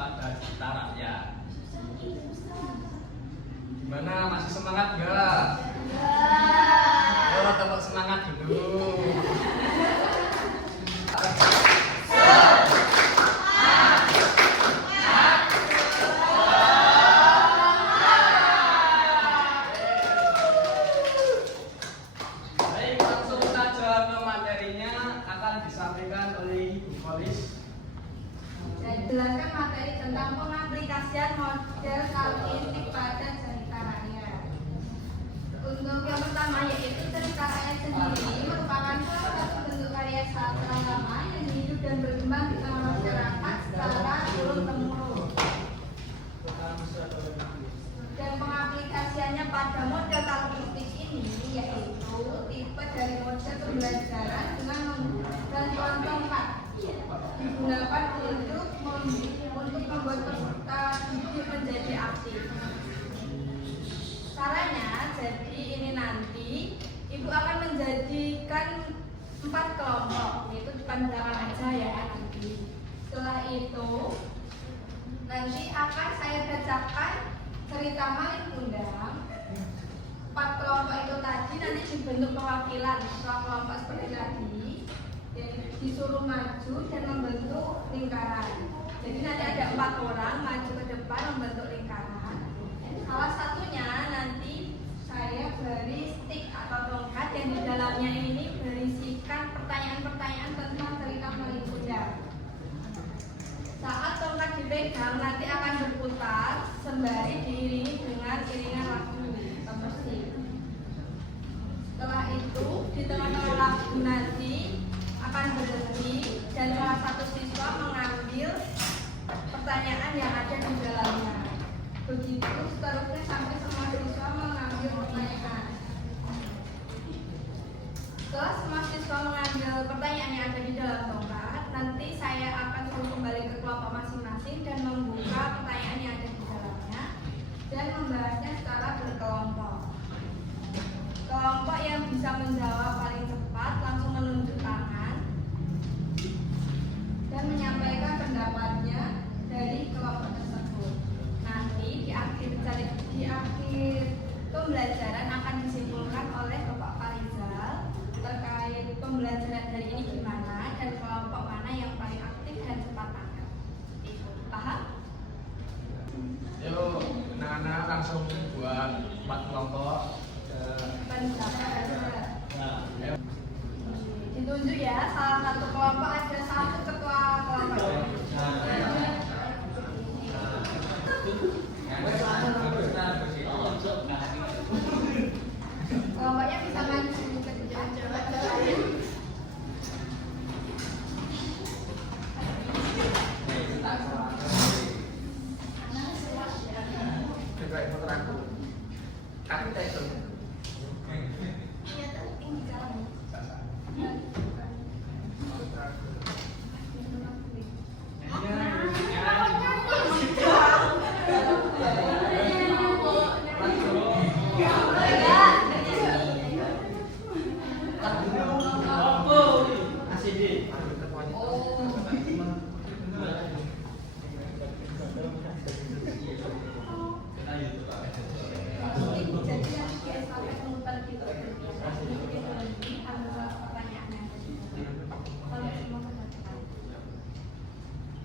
pada kita rakyat. Gimana, masih semangat nggak? Oh, tepuk semangat dulu. Baik, langsung saja ke materinya akan disampaikan oleh Ibu Kolis. Jelaskan materi tentang pengaplikasian model kalkinistik pada cerita rakyat. Untuk yang pertama yaitu cerita rakyat sendiri merupakan salah satu bentuk karya sastra lama yang hidup dan berkembang di tengah masyarakat secara turun-temurun. Dan pengaplikasiannya pada model kalkinistik ini yaitu tipe dari model pembelajaran dengan menggunakan tongkat digunakan untuk membuat peserta didik menjadi aktif. Caranya, jadi ini nanti Ibu akan menjadikan 4 kelompok, yaitu depan belakang aja ya nanti. Setelah itu nanti akan saya bacakan cerita Malin Kundang. 4 kelompok itu tadi nanti dibentuk perwakilan kelompok seperti tadi. Disuruh maju dan membentuk lingkaran. Jadi nanti ada 4 orang maju ke depan membentuk lingkaran. Salah satunya nanti saya beri stick atau tongkat yang di dalamnya ini berisikan pertanyaan-pertanyaan tentang cerita Malin Kundang. Saat tongkat dipegang nanti akan berputar sembari diiringi dengan iringan lagu atau musik. Setelah itu di tengah-tengah lagu nanti akan berhenti dan salah satu siswa mengambil pertanyaan yang ada di dalamnya. Begitu seterusnya sampai semua siswa mengambil pertanyaan. Setelah semua siswa mengambil pertanyaan yang ada di dalam tongkat, nanti saya akan suruh kembali ke kelompok masing-masing dan membuka pertanyaan yang ada di dalamnya dan membahasnya secara berkelompok. Kelompok yang bisa menjawab paling cepat langsung menunjuk tangan dan menyampaikan pendapatnya dari kelompok tersebut. Nanti di akhir pembelajaran akan disimpulkan oleh Bapak Farizal terkait pembelajaran hari ini gimana dan kelompok mana yang paling aktif dan cepat tanggap. Paham? Yuk, anak-anak langsung buat 4 kelompok. Ditunjuk ya, salah satu kelompok ada satu ketua kelompok. Kelompoknya bisa maju ke jalan-jalan.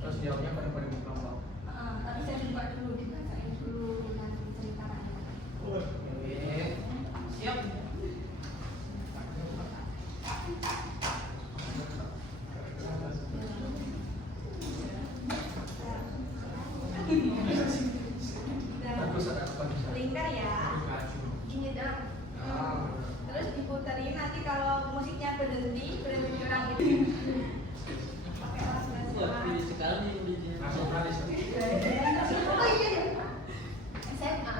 Terus jawabnya pada kelompok. Tapi saya buka dulu, dibacain dulu nanti cerita rakyat. Oke, siap. Lingkar ya. Ini dong. Terus diputerin nanti kalau musiknya berhenti orang itu. Pakai alas basi. Sekali Langsung kali. Oh iya ya. SMA.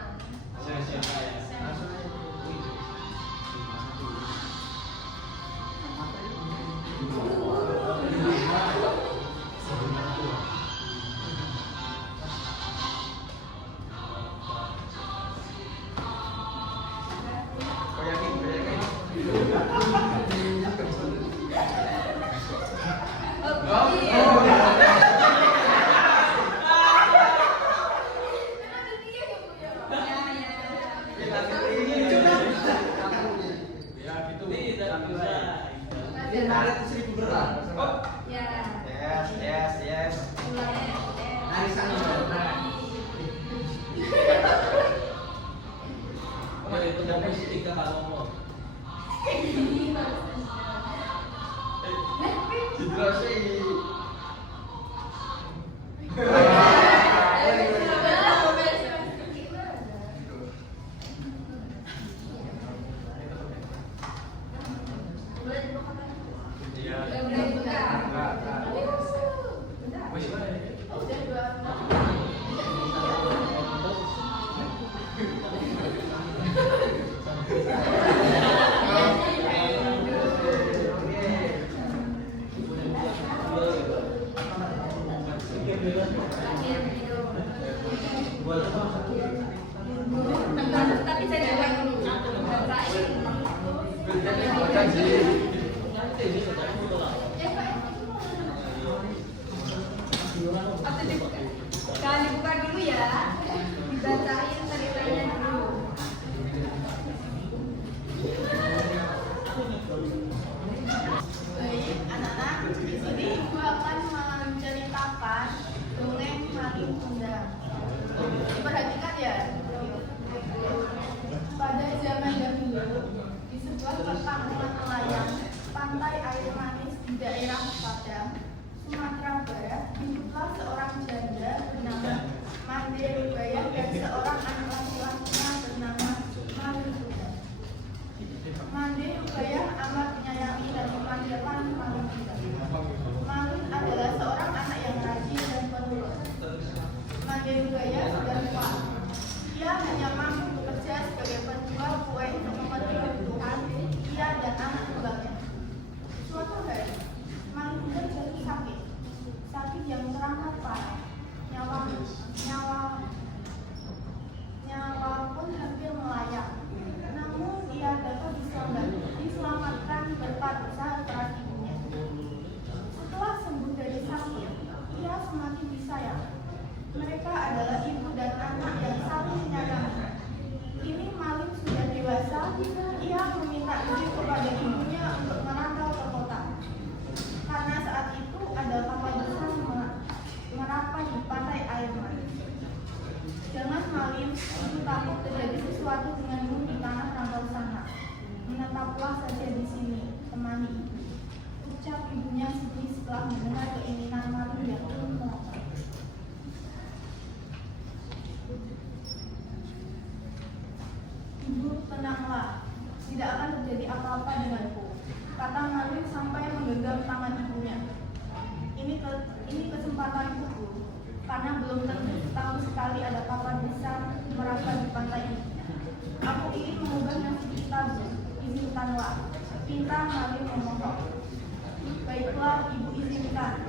Siapa ya? Langsung aja. sang benar. Kemarin itu ngomong tiga kali ngomong. Jujur sih. Tapi saya jawab dulu. Jangan dibuka dulu ya. Dibacain ceritanya dulu. Baik, anak-anak, di sini ibu akan menceritakan dongeng Maling Kundang. Diperhatikan ya. Pada zaman dahulu, di sebuah perkampungan nelayan pantai air manis di daerah Padang, Sumatera Barat, hiduplah seorang janda bernama Mande Rubaya dan seorang anak laki-lakinya bernama Maling Kundang. Mande Rubaya amat menyayangi dan memanjakan Maling Kundang. Maling adalah seorang anak yang rajin dan penurut. Mande Rubaya sudah tua. Ia hanya mampu bekerja sebagai penjual kue untuk memenuhi kebutuhan ia dan anak kembarnya. Suatu hari, Maling Kundang jatuh sakit. Sakit yang teramat parah. Nyawa pun hampir melayang. Namun ia dapat diselamatkan berkat usaha keras ibunya. Setelah sembuh dari sakit, ia semakin disayang. Mereka adalah ibu dan anak yang saling menyayangi. Kini Maling sudah dewasa, ia meminta izin kepada ibunya untuk merantau ke kota. Karena saat itu ada kapal besar merapat di pantai air manis. Jangan Maling, ibu takut terjadi sesuatu denganmu di tanah rantau sana. Menetaplah saja di sini, temani ibu. Ucap ibunya sedih setelah mendengar keinginan Maling yang belum melakukan. Ibu, tenanglah, tidak akan terjadi apa-apa denganku, kata Maling sampai menggenggam tangan ibunya. Ini kesempatanku, Bu, karena belum tentu setahun sekali ada kapal besar merapat di pantai ini. Aku ingin mengubah nasib kita, Bu, izinkanlah, pinta Maling memohon. Baiklah, ibu izinkan.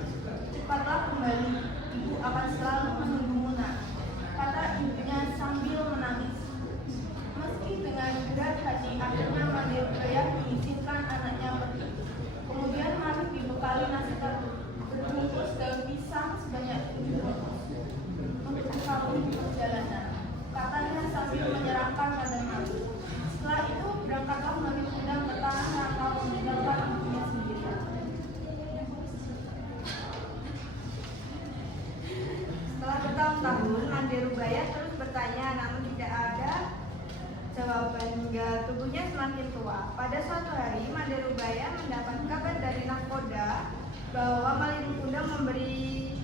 Cepatlah kembali, ibu akan selalu menunggumu, nak, kata ibunya sambil menangis. Meski dengan berat hati, akhirnya Mande Rubaya mengizinkan anaknya pergi. Kemudian Maling dibekali nasi berbungkus daun pisang sebanyak 7 bungkus untuk bekal perjalanan. Katanya sambil menyerahkan pada Maling. Setelah itu berangkatlah Maling Kundang ke tanah rantau meninggalkan ibunya sendirian. Setelah bertahun-tahun, Mande Rubaya terus bertanya namun tidak ada jawaban hingga tubuhnya semakin tua. Pada suatu hari, Mande Rubaya mendapat kabar dari nahkoda bahwa Maling Kundang memberi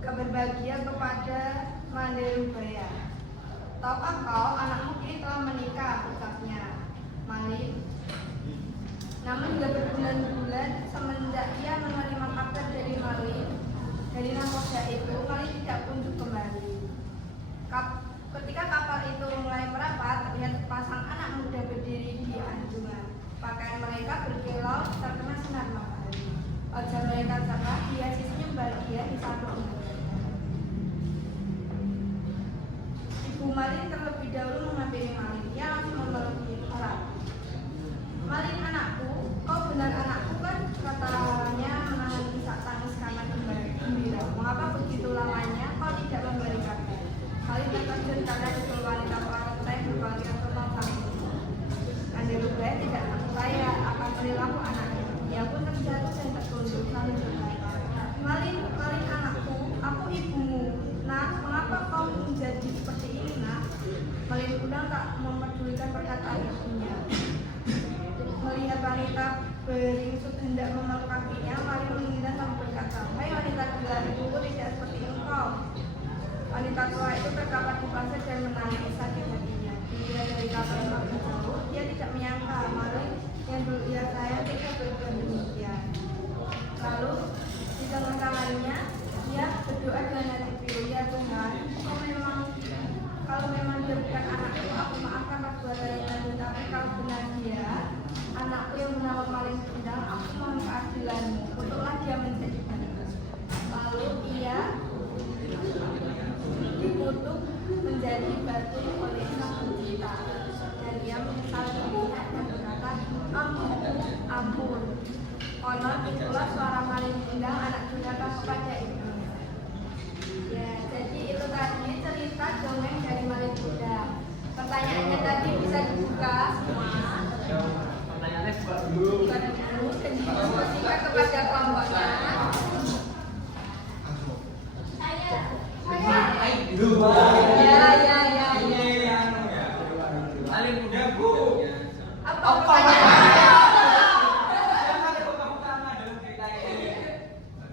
kabar bahagia kepada Mande Rubaya. Tahukah kau, anakmu kini telah menikah, ucapnya Maling. Namun hingga berbulan-bulan semenjak ia menerima kabar dari Maling, dari nahkoda itu, Maling tidak kunjung kembali. Ketika kapal itu mulai merapat, terlihat sepasang anak muda berdiri di anjungan. Pakaian mereka berkilau terkena sinar matahari. Wajah mereka cerah, hiasi senyum bahagia di samping mereka. Ibu Maling terlebih dahulu menghampiri Maling. Ia langsung memeluk erat. Maling, anakku, kau benar anakku kan? Katanya menahan isak tangis karena gembira. Mengapa begitu lamanya kau tidak memberi kabar? Maling terkejut karena kedua wanita perantai berbalikan total sang ibu. Mande Rubaya tidak percaya akan perilaku anaknya. Ia pun terjatuh dan tertunduk lalu berkata, Maling, anakku, aku ibumu. tak memedulikan perkataan ibunya. Melihat wanita beringsut hendak memeluk kakinya, Maling menghindar lalu berkata, "Hai wanita gila, ibuku tidak seperti engkau." Wanita tua itu terkapar di pasir dan menangis sakit hatinya. Dia dari kapal makin jauh, dia tidak menyangka Maling yang dulu ia sayang tidak berbuat demikian. Lalu di tengah tangannya, dia berdoa dengan hati pilu, "Ya Tuhan, kalau memang dia bukan anakku, aku maafkan perbuatannya tadi. Tapi kalau benar dia anakku yang bernama Maling Kundang, aku mohon keadilanmu. Kutuklah dia menjadi bandar." Lalu ia dikutuk menjadi batu oleh sang pencipta. Dan ia menyesal dirinya dan berkata, "Ampun, ampun." Konon itulah suara Maling Kundang anak durhaka kepada ibunya. Ya, jadi itu tadi cerita dongeng dari Maling Kundang. Pertanyaannya tadi bisa dibuka semua. Pertanyaannya buka dulu. Diskusikan kepada kelompoknya. Ya. Paling muda bu. Apa pertanyaannya?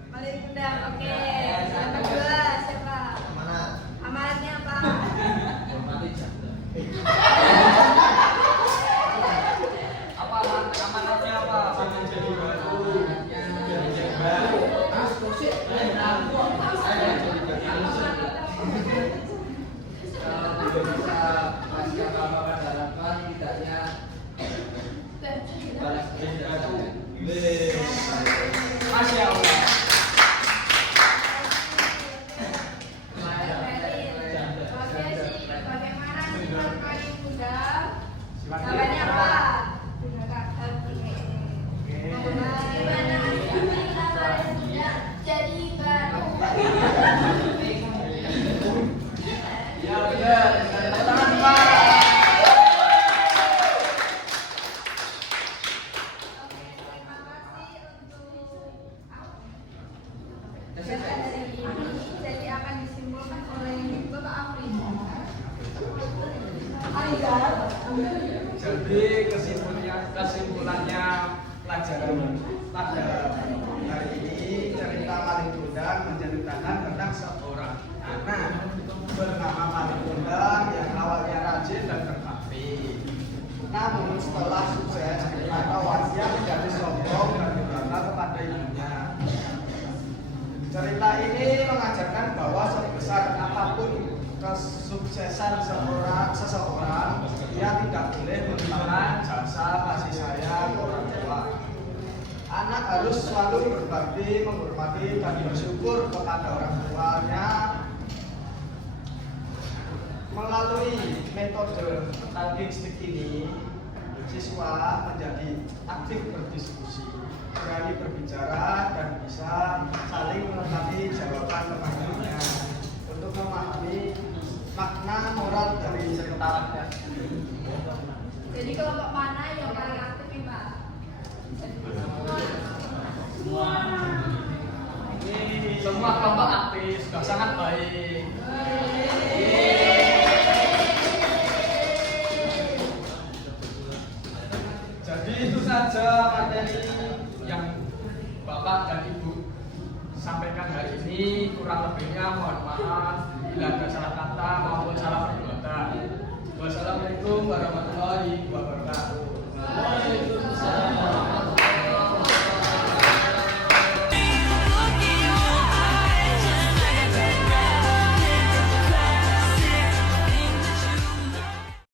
Maling Kundang, oke. Yang kedua siapa? Amalannya apa? Apa amanatnya apa? Amanat jadi batu. Jadi baru. Kalau tidak bisa masih apa-apa harapan tidaknya balas dendam. Masya Allah. Oke sih, bagaimana menurut Maling Kundang? Jawabannya apa? Jadi baru. Ya benar. Tepuk tangan Pak. Kegiatan dari ini jadi akan disimpulkan oleh Bapak Afri. Jadi kesimpulannya pelajaran pada hari ini cerita Maling Kundang menceritakan tentang seorang anak bernama Maling Kundang yang awalnya rajin dan berbakti. Namun setelah sukses maka dia menjadi sombong dan berbangga kepada ibunya. Cerita ini mengajarkan bahwa sebesar apapun kesuksesan seseorang, dia tidak boleh melupakan jasa kasih sayang orang tua. Anak harus selalu berbakti, menghormati dan bersyukur kepada orang tuanya. Melalui metode talking stick ini, siswa menjadi aktif berdiskusi, berani berbicara dan bisa saling melengkapi jawaban teman-temannya untuk memahami makna moral dari cerita. Jadi kelompok mana yang paling aktif nih Pak? Semua kelompok aktif, sudah sangat baik. Jadi itu saja materi yang Bapak dan Ibu sampaikan hari ini. Kurang lebihnya mohon maaf bila ada salah kata maupun salah perbuatan. Wassalamualaikum warahmatullahi wabarakatuh.